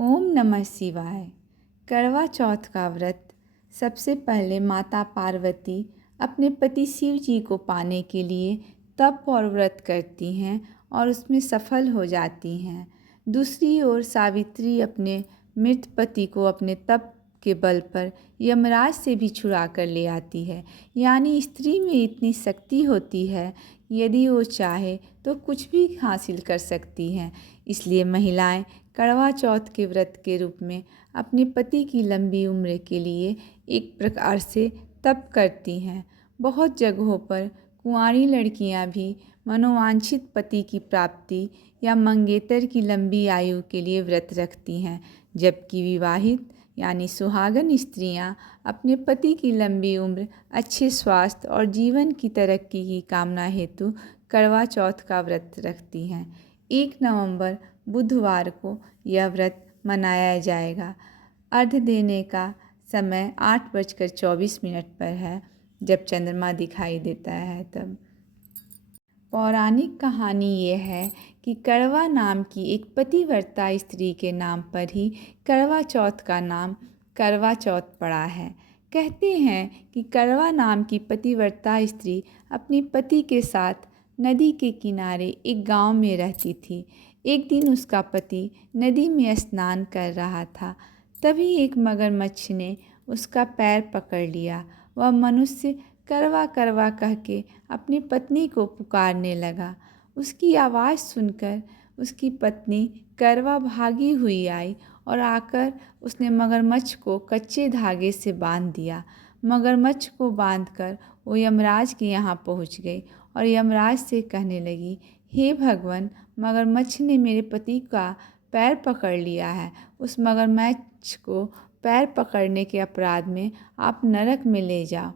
ओम नमः शिवाय। करवा चौथ का व्रत सबसे पहले माता पार्वती अपने पति शिव जी को पाने के लिए तप और व्रत करती हैं और उसमें सफल हो जाती हैं। दूसरी ओर सावित्री अपने मृत पति को अपने तप के बल पर यमराज से भी छुड़ा कर ले आती है। यानी स्त्री में इतनी शक्ति होती है, यदि वो चाहे तो कुछ भी हासिल कर सकती हैं। इसलिए महिलाएं करवा चौथ के व्रत के रूप में अपने पति की लंबी उम्र के लिए एक प्रकार से तप करती हैं। बहुत जगहों पर कुंवारी लड़कियां भी मनोवांछित पति की प्राप्ति या मंगेतर की लंबी आयु के लिए व्रत रखती हैं, जबकि विवाहित यानी सुहागन स्त्रियां अपने पति की लंबी उम्र, अच्छे स्वास्थ्य और जीवन की तरक्की की कामना हेतु करवा चौथ का व्रत रखती हैं। 1 नवंबर बुधवार को यह व्रत मनाया जाएगा। अर्घ्य देने का समय 8:24 पर है, जब चंद्रमा दिखाई देता है तब। पौराणिक कहानी ये है कि करवा नाम की एक पतिव्रता स्त्री के नाम पर ही करवा चौथ का नाम करवा चौथ पड़ा है। कहते हैं कि करवा नाम की पतिव्रता स्त्री अपने पति के साथ नदी के किनारे एक गांव में रहती थी। एक दिन उसका पति नदी में स्नान कर रहा था, तभी एक मगरमच्छ ने उसका पैर पकड़ लिया। वह मनुष्य करवा करवा कह के अपनी पत्नी को पुकारने लगा। उसकी आवाज़ सुनकर उसकी पत्नी करवा भागी हुई आई और आकर उसने मगरमच्छ को कच्चे धागे से बांध दिया। मगरमच्छ को बांधकर वो यमराज के यहाँ पहुँच गई और यमराज से कहने लगी, हे भगवान, मगरमच्छ ने मेरे पति का पैर पकड़ लिया है। उस मगरमच्छ को पैर पकड़ने के अपराध में आप नरक में ले जाओ।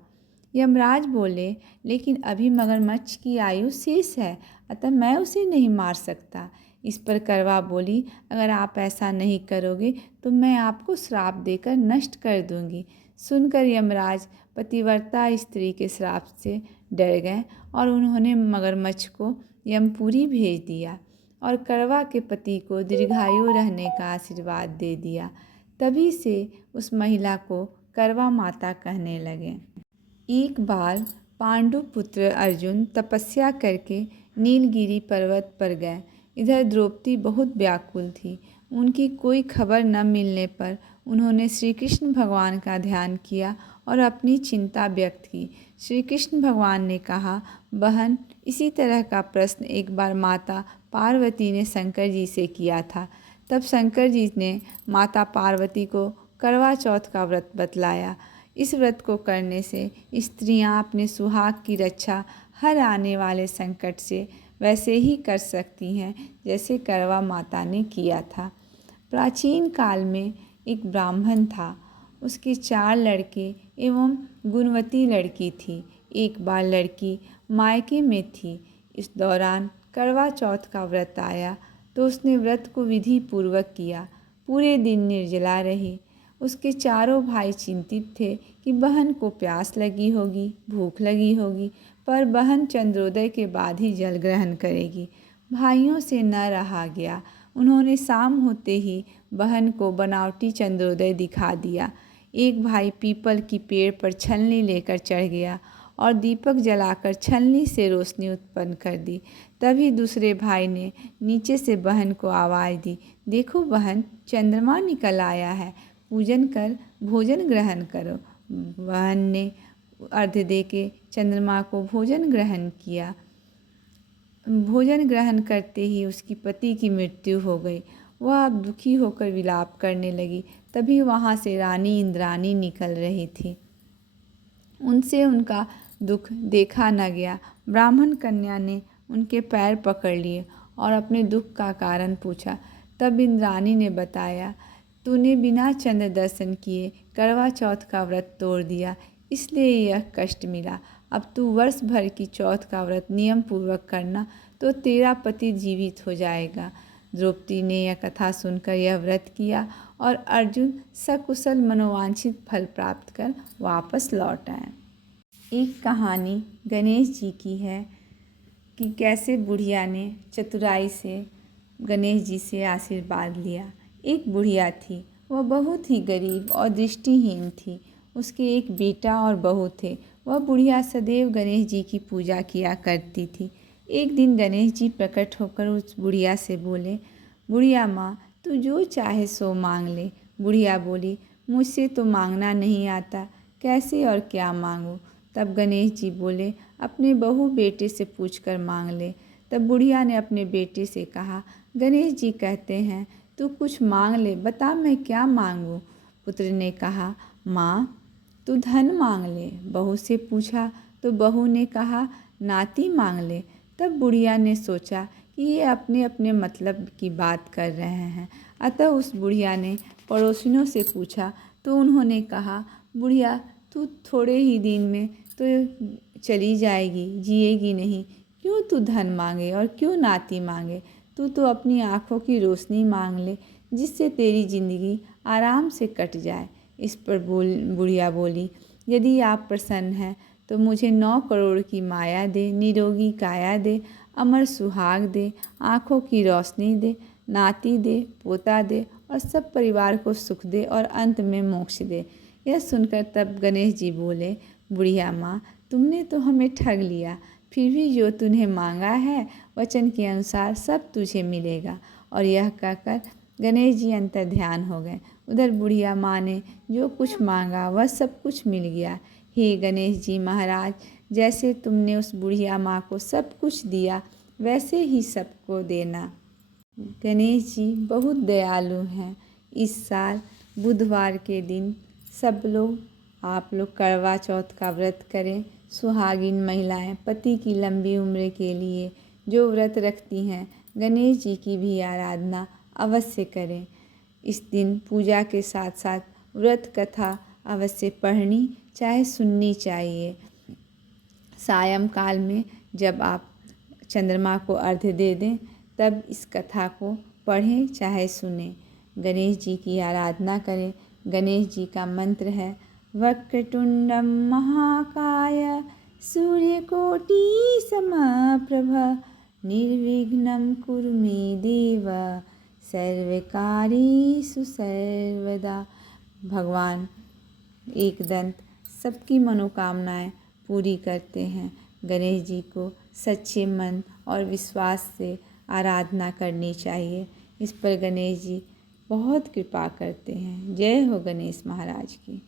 यमराज बोले, लेकिन अभी मगरमच्छ की आयु शेष है, अतः मैं उसे नहीं मार सकता। इस पर करवा बोली, अगर आप ऐसा नहीं करोगे तो मैं आपको श्राप देकर नष्ट कर दूंगी। सुनकर यमराज पतिव्रता स्त्री के श्राप से डर गए और उन्होंने मगरमच्छ को यमपुरी भेज दिया और करवा के पति को दीर्घायु रहने का आशीर्वाद दे दिया। तभी से उस महिला को करवा माता कहने लगे। एक बार पांडु पुत्र अर्जुन तपस्या करके नीलगिरी पर्वत पर गए। इधर द्रौपदी बहुत व्याकुल थी। उनकी कोई खबर न मिलने पर उन्होंने श्री कृष्ण भगवान का ध्यान किया और अपनी चिंता व्यक्त की। श्री कृष्ण भगवान ने कहा, बहन, इसी तरह का प्रश्न एक बार माता पार्वती ने शंकर जी से किया था। तब शंकर जी ने माता पार्वती को करवा चौथ का व्रत बतलाया। इस व्रत को करने से स्त्रियां अपने सुहाग की रक्षा हर आने वाले संकट से वैसे ही कर सकती हैं जैसे करवा माता ने किया था। प्राचीन काल में एक ब्राह्मण था। उसके 4 लड़के एवं गुणवती लड़की थी। एक बार लड़की मायके में थी। इस दौरान करवा चौथ का व्रत आया तो उसने व्रत को विधि पूर्वक किया। पूरे दिन निर्जला रही। उसके चारों भाई चिंतित थे कि बहन को प्यास लगी होगी, भूख लगी होगी, पर बहन चंद्रोदय के बाद ही जल ग्रहण करेगी। भाइयों से न रहा गया। उन्होंने शाम होते ही बहन को बनावटी चंद्रोदय दिखा दिया। एक भाई पीपल की पेड़ पर छलनी लेकर चढ़ गया और दीपक जलाकर छलनी से रोशनी उत्पन्न कर दी। तभी दूसरे भाई ने नीचे से बहन को आवाज़ दी, देखो बहन, चंद्रमा निकल आया है, पूजन कर भोजन ग्रहण करो। बहन ने अर्घ्य दे के चंद्रमा को भोजन ग्रहण किया। भोजन ग्रहण करते ही उसकी पति की मृत्यु हो गई। वह अब दुखी होकर विलाप करने लगी। तभी वहाँ से रानी इंद्राणी निकल रही थी। उनसे उनका दुख देखा न गया। ब्राह्मण कन्या ने उनके पैर पकड़ लिए और अपने दुख का कारण पूछा। तब इंद्राणी ने बताया, तूने बिना चंद्र दर्शन किए करवा चौथ का व्रत तोड़ दिया, इसलिए यह कष्ट मिला। अब तू वर्ष भर की चौथ का व्रत नियम पूर्वक करना, तो तेरा पति जीवित हो जाएगा। द्रौपदी ने यह कथा सुनकर यह व्रत किया और अर्जुन सकुशल मनोवांछित फल प्राप्त कर वापस लौट आए। एक कहानी गणेश जी की है कि कैसे बुढ़िया ने चतुराई से गणेश जी से आशीर्वाद लिया। एक बुढ़िया थी। वह बहुत ही गरीब और दृष्टिहीन थी। उसके एक बेटा और बहू थे। वह बुढ़िया सदैव गणेश जी की पूजा किया करती थी। एक दिन गणेश जी प्रकट होकर उस बुढ़िया से बोले, बुढ़िया माँ, तू जो चाहे सो मांग ले। बुढ़िया बोली, मुझसे तो मांगना नहीं आता, कैसे और क्या मांगूँ। तब गणेश जी बोले, अपने बहू बेटे से पूछकर मांग ले। तब बुढ़िया ने अपने बेटे से कहा, गणेश जी कहते हैं तू कुछ मांग ले, बता मैं क्या मांगूँ। पुत्र ने कहा, माँ तू धन मांग ले। बहू से पूछा तो बहू ने कहा, नाती मांग ले। तब बुढ़िया ने सोचा कि ये अपने अपने मतलब की बात कर रहे हैं। अतः उस बुढ़िया ने पड़ोसिनों से पूछा तो उन्होंने कहा, बुढ़िया तू थोड़े ही दिन में तो चली जाएगी, जिएगी नहीं, क्यों तू धन मांगे और क्यों नाती मांगे। तू तो अपनी आँखों की रोशनी मांग ले, जिससे तेरी ज़िंदगी आराम से कट जाए। इस पर बुढ़िया बोली, यदि आप प्रसन्न हैं तो मुझे 9 करोड़ की माया दे, निरोगी काया दे, अमर सुहाग दे, आँखों की रोशनी दे, नाती दे, पोता दे और सब परिवार को सुख दे और अंत में मोक्ष दे। यह सुनकर तब गणेश जी बोले, बुढ़िया माँ, तुमने तो हमें ठग लिया, फिर भी जो तूने मांगा है वचन के अनुसार सब तुझे मिलेगा। और यह कहकर गणेश जी अंतर्ध्यान हो गए। उधर बुढ़िया माँ ने जो कुछ मांगा वह सब कुछ मिल गया। हे गणेश जी महाराज, जैसे तुमने उस बुढ़िया माँ को सब कुछ दिया वैसे ही सबको देना। गणेश जी बहुत दयालु हैं। इस साल बुधवार के दिन सब लोग आप लोग करवा चौथ का व्रत करें। सुहागिन महिलाएं पति की लंबी उम्र के लिए जो व्रत रखती हैं, गणेश जी की भी आराधना अवश्य करें। इस दिन पूजा के साथ साथ व्रत कथा अवश्य पढ़नी चाहे सुननी चाहिए। सायंकाल में जब आप चंद्रमा को अर्घ्य दे दें तब इस कथा को पढ़ें चाहे सुनें। गणेश जी की आराधना करें। गणेश जी का मंत्र है, वक्रतुंडम महाकाय सूर्यकोटि समप्रभ निर्विघ्नं कुरु मे देव सर्वकार्येषु सर्वदा। भगवान एकदंत सबकी मनोकामनाएं पूरी करते हैं। गणेश जी को सच्चे मन और विश्वास से आराधना करनी चाहिए। इस पर गणेश जी बहुत कृपा करते हैं। जय हो गणेश महाराज की।